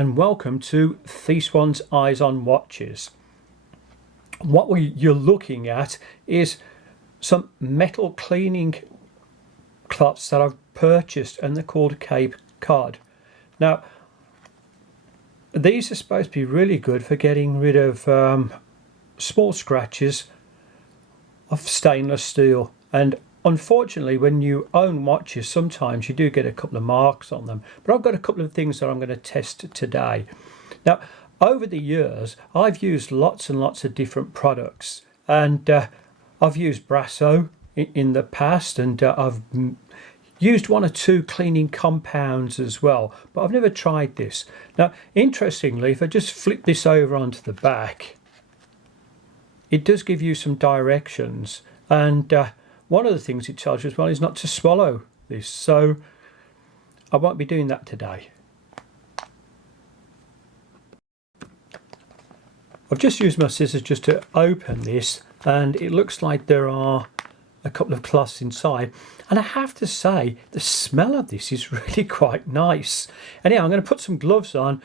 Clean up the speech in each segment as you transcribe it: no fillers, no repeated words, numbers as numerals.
and welcome to Thieswan's Eyes on Watches. You're looking at is some metal cleaning cloths that I've purchased, and they're called Cape Cod. Now these are supposed to be really good for getting rid of small scratches of stainless steel, and unfortunately when you own watches sometimes you do get a couple of marks on them, but I've got a couple of things that I'm going to test today. Now over the years I've used lots and lots of different products, and I've used Brasso in the past, and I've used one or two cleaning compounds as well, but I've never tried this. Now interestingly, if I just flip this over onto the back, it does give you some directions, and one of the things it tells you as well is not to swallow this, so I won't be doing that today. I've just used my scissors just to open this, and it looks like there are a couple of cloths inside, and I have to say the smell of this is really quite nice. Anyhow, I'm going to put some gloves on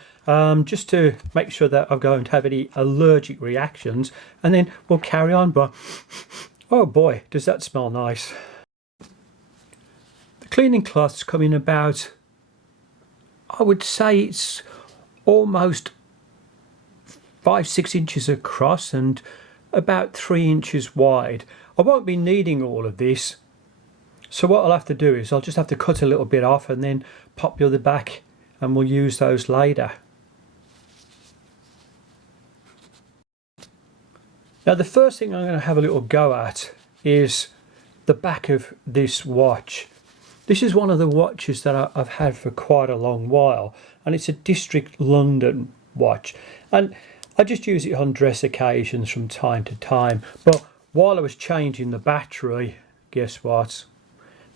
just to make sure that I don't have any allergic reactions, and then we'll carry on. But oh boy, does that smell nice. The cleaning cloths come in about, I would say it's almost 5-6 inches across and about 3 inches wide. I won't be needing all of this, so what I'll have to do is I'll just have to cut a little bit off and then pop the other back, and we'll use those later. Now the first thing I'm going to have a little go at is the back of this watch. This is one of the watches that I've had for quite a long while, and it's a District London watch, and I just use it on dress occasions from time to time. But while I was changing the battery, guess what?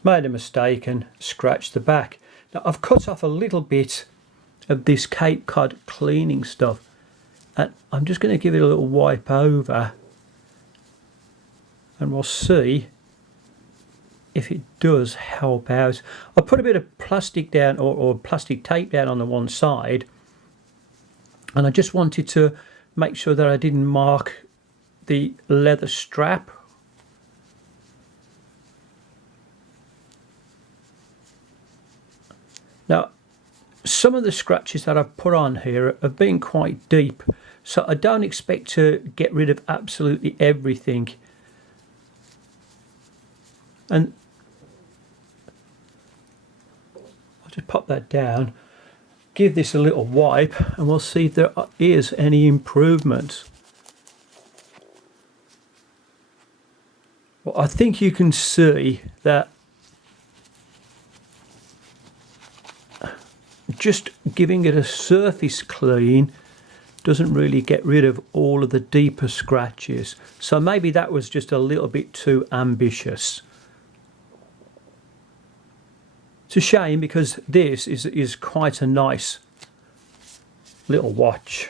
Made a mistake and scratched the back. Now I've cut off a little bit of this Cape Cod cleaning stuff, and I'm just going to give it a little wipe over, and we'll see if it does help out. I put a bit of plastic down, or plastic tape down on the one side, and I just wanted to make sure that I didn't mark the leather strap. Now some of the scratches that I've put on here have been quite deep, so I don't expect to get rid of absolutely everything. And I'll just pop that down, give this a little wipe, and we'll see if there is any improvement. Well, I think you can see that just giving it a surface clean doesn't really get rid of all of the deeper scratches, so maybe that was just a little bit too ambitious. It's a shame, because this is quite a nice little watch.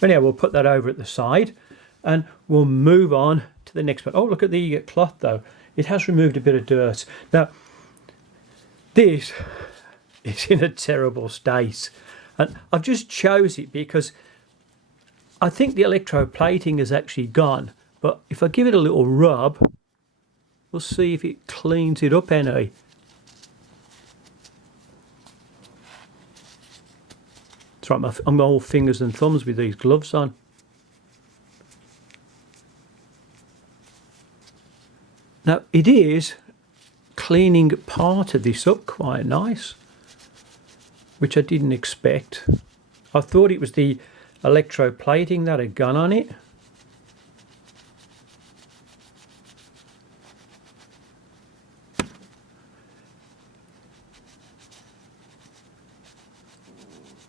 Anyhow, we'll put that over at the side, and we'll move on to the next one. Oh, look at the cloth though. It has removed a bit of dirt. Now this is in a terrible state, and I've just chose it because I think the electroplating has actually gone, but if I give it a little rub, we'll see if it cleans it up any. That's right, I'm all fingers and thumbs with these gloves on. Now it is cleaning part of this up quite nice, which I didn't expect. I thought it was the electroplating that had gone on it.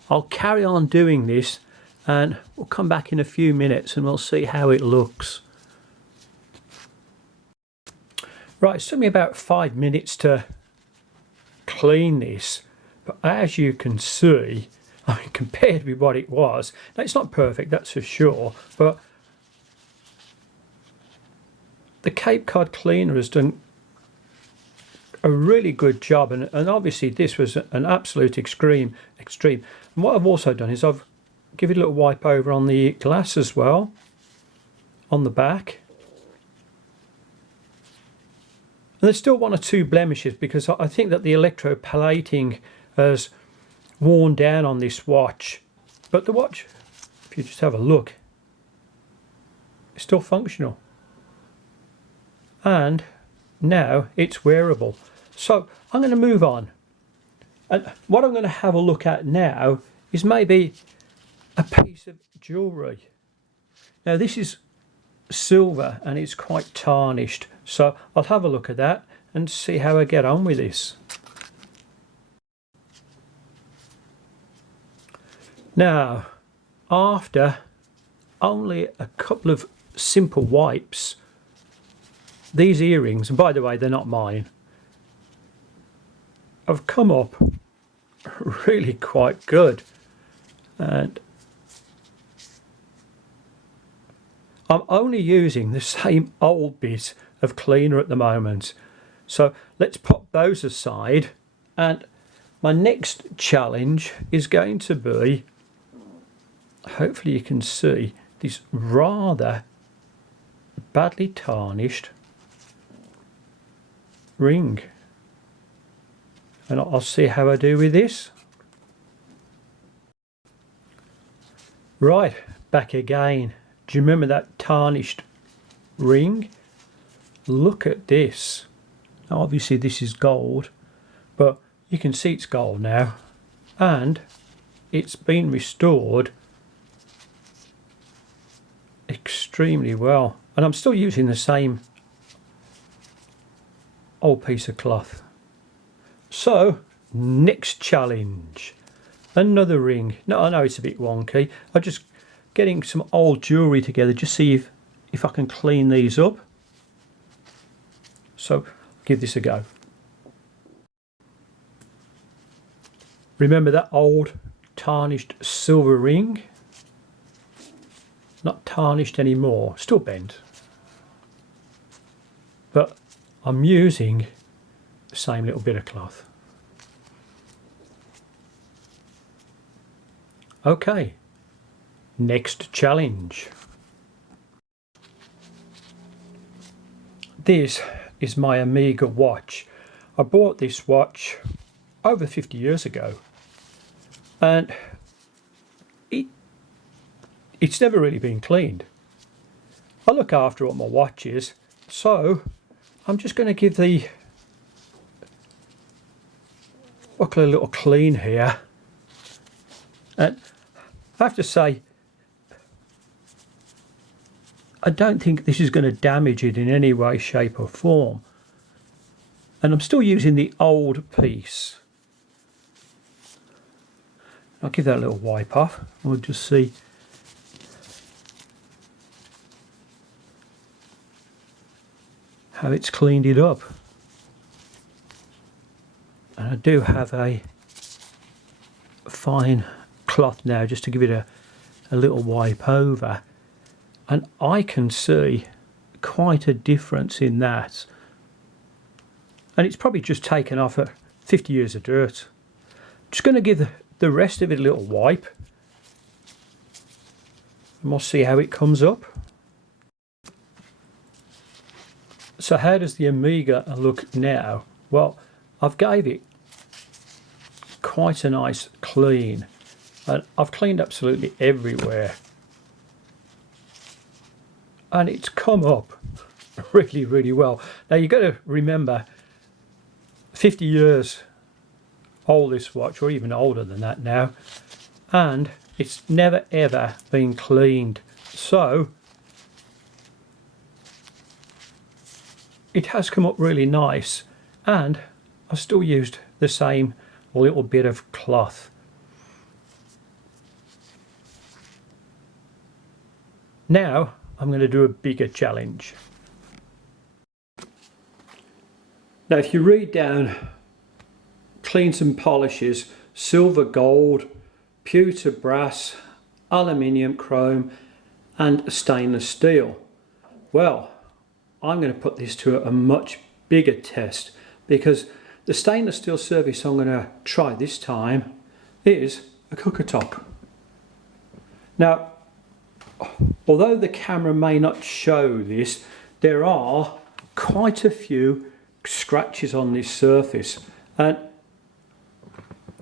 I'll carry on doing this, and we'll come back in a few minutes and we'll see how it looks. Right, it's took me about 5 minutes to clean this, but as you can see, I mean, compared with what it was, now it's not perfect, that's for sure, but the Cape Cod cleaner has done a really good job, and obviously this was an absolute extreme. And what I've also done is I've given it a little wipe over on the glass as well, on the back. And there's still one or two blemishes because I think that the electroplating has worn down on this watch. But the watch, if you just have a look, is still functional. And now it's wearable. So I'm going to move on. And what I'm going to have a look at now is maybe a piece of jewellery. Now this is silver and it's quite tarnished. So I'll have a look at that and see how I get on with this. Now, after only a couple of simple wipes, these earrings, and by the way, they're not mine, have come up really quite good. And I'm only using the same old bit of cleaner at the moment. So let's pop those aside. And my next challenge is going to be, hopefully you can see, this rather badly tarnished ring. And I'll see how I do with this. Right, back again. Do you remember that tarnished ring? Look at this. Now obviously this is gold, but you can see it's gold now. And it's been restored extremely well. And I'm still using the same old piece of cloth. So, next challenge. Another ring. No, I know it's a bit wonky. I'm just getting some old jewellery together, just see if I can clean these up. So, give this a go. Remember that old tarnished silver ring? Not tarnished anymore, still bent. But I'm using the same little bit of cloth. Okay, next challenge. This is my Omega watch. I bought this watch over 50 years ago, and it's never really been cleaned. I look after what my watch is, so I'm just going to give the buckle a little clean here. And I have to say, I don't think this is going to damage it in any way, shape or form. And I'm still using the old piece. I'll give that a little wipe off. We'll just see. How it's cleaned it up. And I do have a fine cloth now just to give it a little wipe over, and I can see quite a difference in that, and it's probably just taken off 50 years of dirt. Just going to give the rest of it a little wipe and we'll see how it comes up. So how does the Omega look now? Well, I've gave it quite a nice clean, and I've cleaned absolutely everywhere, and it's come up really well. Now you've got to remember, 50 years old this watch, or even older than that now, and it's never ever been cleaned, so it has come up really nice, and I've still used the same little bit of cloth. Now I'm going to do a bigger challenge. Now if you read down cleans and polishes, silver, gold, pewter, brass, aluminium, chrome and stainless steel. Well, I'm going to put this to a much bigger test because the stainless steel surface I'm going to try this time is a cooker top. Now, although the camera may not show this, there are quite a few scratches on this surface, and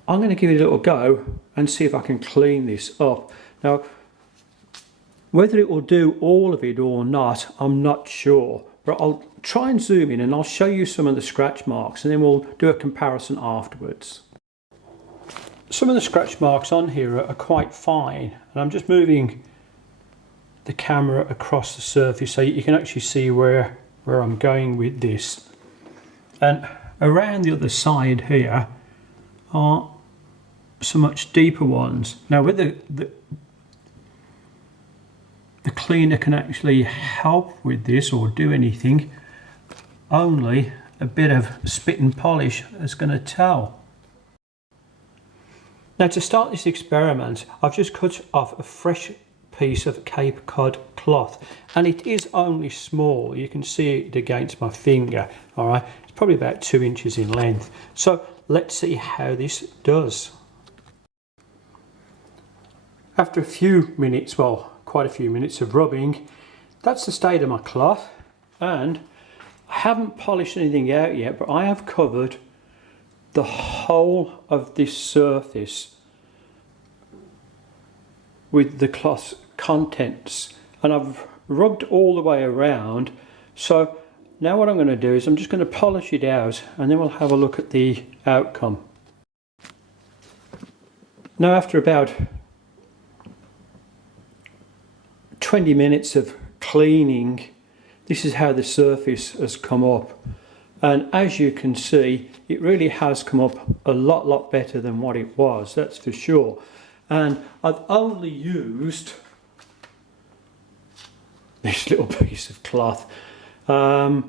I'm going to give it a little go and see if I can clean this up. Now, whether it will do all of it or not, I'm not sure, but I'll try and zoom in and I'll show you some of the scratch marks, and then we'll do a comparison afterwards. Some of the scratch marks on here are quite fine, and I'm just moving the camera across the surface so you can actually see where I'm going with this. And around the other side here are some much deeper ones. Now, whether the cleaner can actually help with this or do anything, only a bit of spit and polish is going to tell. Now, to start this experiment, I've just cut off a fresh piece of Cape Cod cloth, and it is only small. You can see it against my finger. All right, it's probably about 2 inches in length. So let's see how this does. After a few minutes, well, quite a few minutes of rubbing, that's the state of my cloth, and I haven't polished anything out yet, but I have covered the whole of this surface with the cloth's contents, and I've rubbed all the way around. So now what I'm going to do is I'm just going to polish it out, and then we'll have a look at the outcome. Now, after about 20 minutes of cleaning, this is how the surface has come up, and as you can see, it really has come up a lot better than what it was, that's for sure. And I've only used this little piece of cloth. There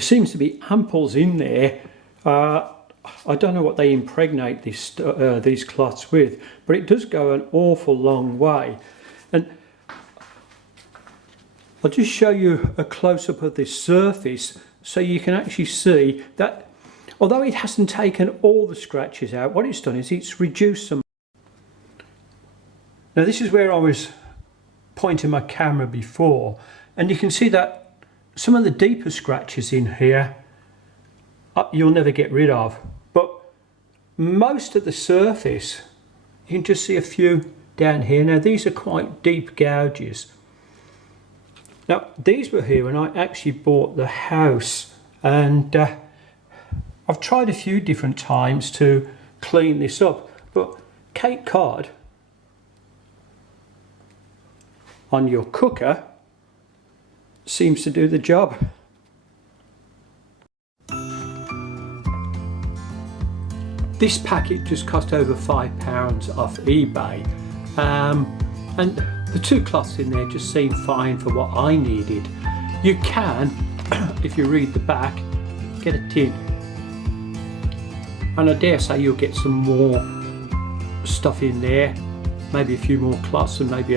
seems to be amples in there. I don't know what they impregnate these cloths with, but it does go an awful long way. And I'll just show you a close-up of this surface so you can actually see that although it hasn't taken all the scratches out, what it's done is it's reduced some. Now, this is where I was pointing my camera before, and you can see that some of the deeper scratches in here you'll never get rid of, but most of the surface you can just see a few down here. Now, these are quite deep gouges. Now, these were here when I actually bought the house, and I've tried a few different times to clean this up, but Cape Cod on your cooker seems to do the job. This packet just cost over £5 off eBay, and the two cloths in there just seemed fine for what I needed. You can, if you read the back, get a tin, and I dare say you'll get some more stuff in there, maybe a few more cloths and maybe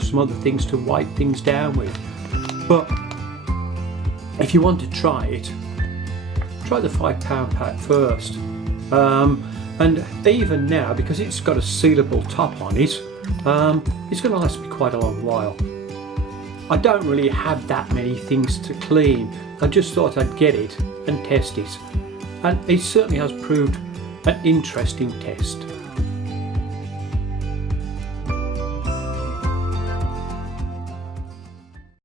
some other things to wipe things down with. But if you want to try it, try the £5 pack first. And even now, because it's got a sealable top on it, it's going to last me quite a long while. I don't really have that many things to clean. I just thought I'd get it and test it, and it certainly has proved an interesting test.